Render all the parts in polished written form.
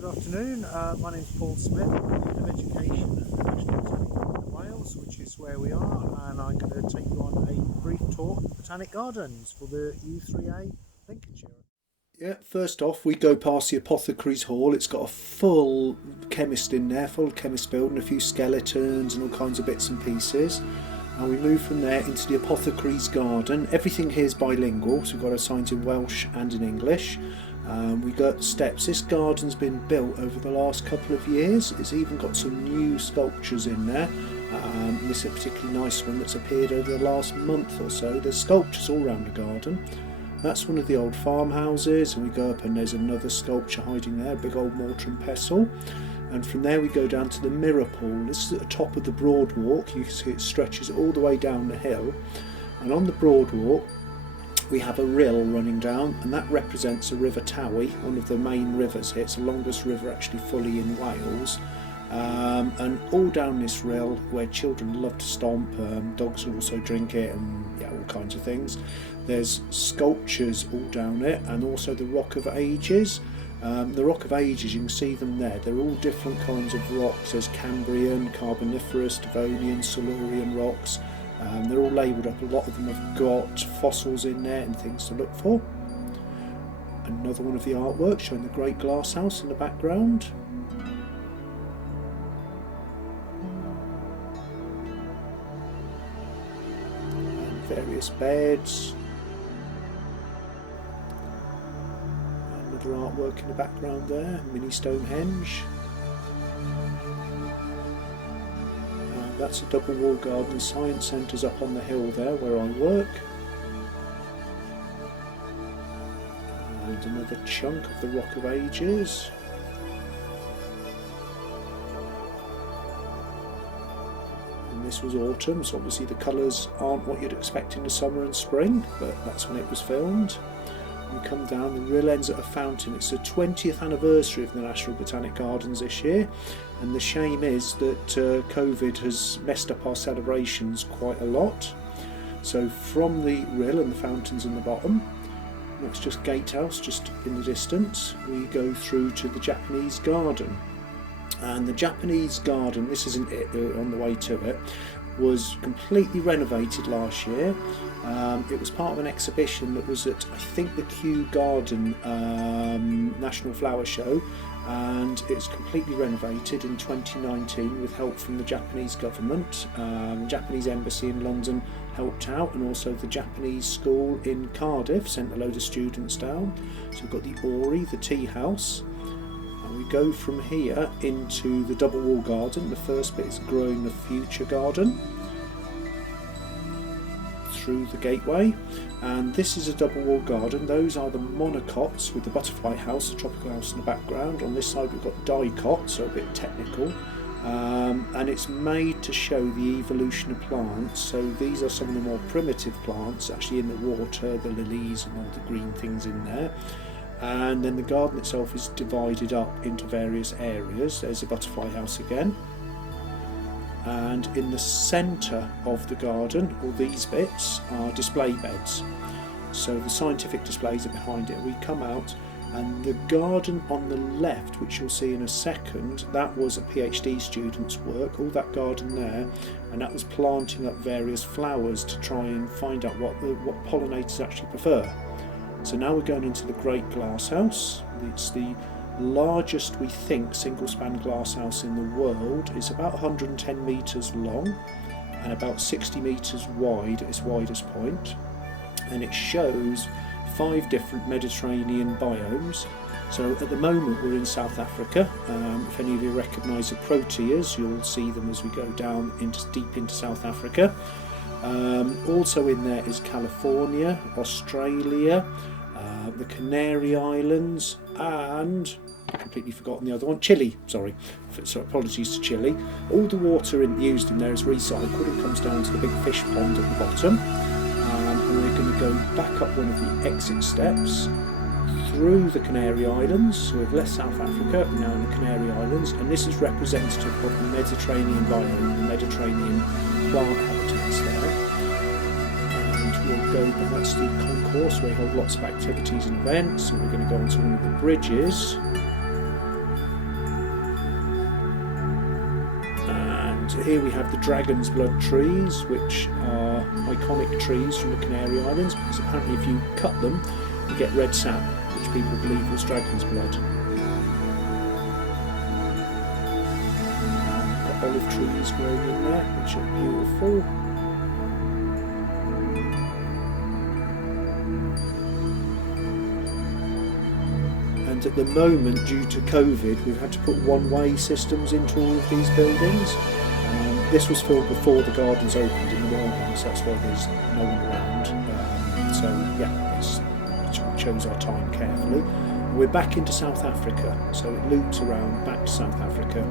Good afternoon. My name's Paul Smith. I'm the Head of Education at the National Botanic Garden in Wales, which is where we are, and I'm going to take you on a brief tour of the Botanic Gardens for the U3A Lincolnshire. Yeah, first off, we go past the Apothecaries Hall. It's got a full chemist in there, full chemist building, a few skeletons and all kinds of bits and pieces. And we move from there into the Apothecaries Garden. Everything here is bilingual, so we've got our signs in Welsh and in English. We got steps. This garden's been built over the last couple of years. It's even got some new sculptures in there. This is a particularly nice one that's appeared over the last month or so. There's sculptures all around the garden. That's one of the old farmhouses, and we go up and there's another sculpture hiding there, a big old mortar and pestle. And from there we go down to the mirror pool. This is at the top of the broad walk. You can see it stretches all the way down the hill. And on the broad walk we have a rill running down, and that represents the River Towy, one of the main rivers here. It's the longest river actually fully in Wales. And all down this rill, where children love to stomp, dogs also drink it, and all kinds of things. There's sculptures all down it, and also the Rock of Ages. The Rock of Ages, you can see them there. They're all different kinds of rocks. There's Cambrian, Carboniferous, Devonian, Silurian rocks. They're all labelled up. A lot of them have got fossils in there and things to look for. Another one of the artworks showing the great glass house in the background. And various beds. Another artwork in the background there, mini Stonehenge. That's a double wall garden. The Science Centre's up on the hill there where I work. And another chunk of the Rock of Ages. And this was autumn, so obviously the colours aren't what you'd expect in the summer and spring, but that's when it was filmed. We come down, the rill ends at a fountain. It's the 20th anniversary of the National Botanic Gardens this year, and the shame is that COVID has messed up our celebrations quite a lot. So from the rill and the fountains in the bottom, that's just Gatehouse just in the distance, we go through to the Japanese garden. And the Japanese garden, this isn't it, on the way to it, was completely renovated last year. It was part of an exhibition that was at, I think, the Kew Garden National Flower Show, and it's completely renovated in 2019 with help from the Japanese government. Japanese embassy in London helped out, and also the Japanese school in Cardiff sent a load of students down. So we've got the Ori, the tea house. We go from here into the double wall garden. The first bit is Growing the Future garden, through the gateway, and this is a double wall garden. Those are the monocots with the butterfly house, the tropical house in the background. On this side we've got dicots, so a bit technical, and it's made to show the evolution of plants. So these are some of the more primitive plants actually in the water, the lilies and all the green things in there. And then the garden itself is divided up into various areas. There's a butterfly house again, and in the centre of the garden, all these bits are display beds, so the scientific displays are behind it. We come out, and the garden on the left, which you'll see in a second, that was a PhD student's work, all that garden there, and that was planting up various flowers to try and find out what pollinators actually prefer. So now we're going into the Great Glass House. It's the largest, we think, single span glass house in the world. It's about 110 metres long and about 60 metres wide at its widest point. And it shows 5 different Mediterranean biomes. So at the moment we're in South Africa. If any of you recognise the proteas, you'll see them as we go down deep into South Africa. Also in there is California, Australia, the Canary Islands, and I've completely forgotten the other one, Chile, sorry, so apologies to Chile. All the water used in there is recycled and comes down to the big fish pond at the bottom, and we're going to go back up one of the exit steps through the Canary Islands. So we've left South Africa, we're now in the Canary Islands, and this is representative of the Mediterranean biome, the Mediterranean plant habitats there. And we'll go, that's the concourse where we hold lots of activities and events, and we're going to go onto one of the bridges And here we have the dragon's blood trees, which are iconic trees from the Canary Islands, because apparently if you cut them, you get red sap, which people believe was dragon's blood. Got olive trees growing in there, which are beautiful. And at the moment, due to COVID, we've had to put one-way systems into all of these buildings. This was filmed before the gardens opened in the morning, so that's why there's no one around. So yeah, it shows our time carefully. We're back into South Africa, so it loops around back to South Africa.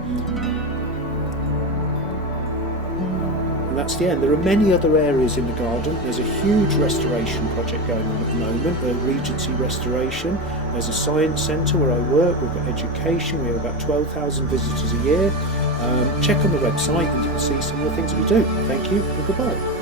And that's the end. There are many other areas in the garden. There's a huge restoration project going on at the moment, a Regency restoration. There's a science centre where I work. We've got education. We have about 12,000 visitors a year. Check on the website and you can see some of the things we do. Thank you and goodbye.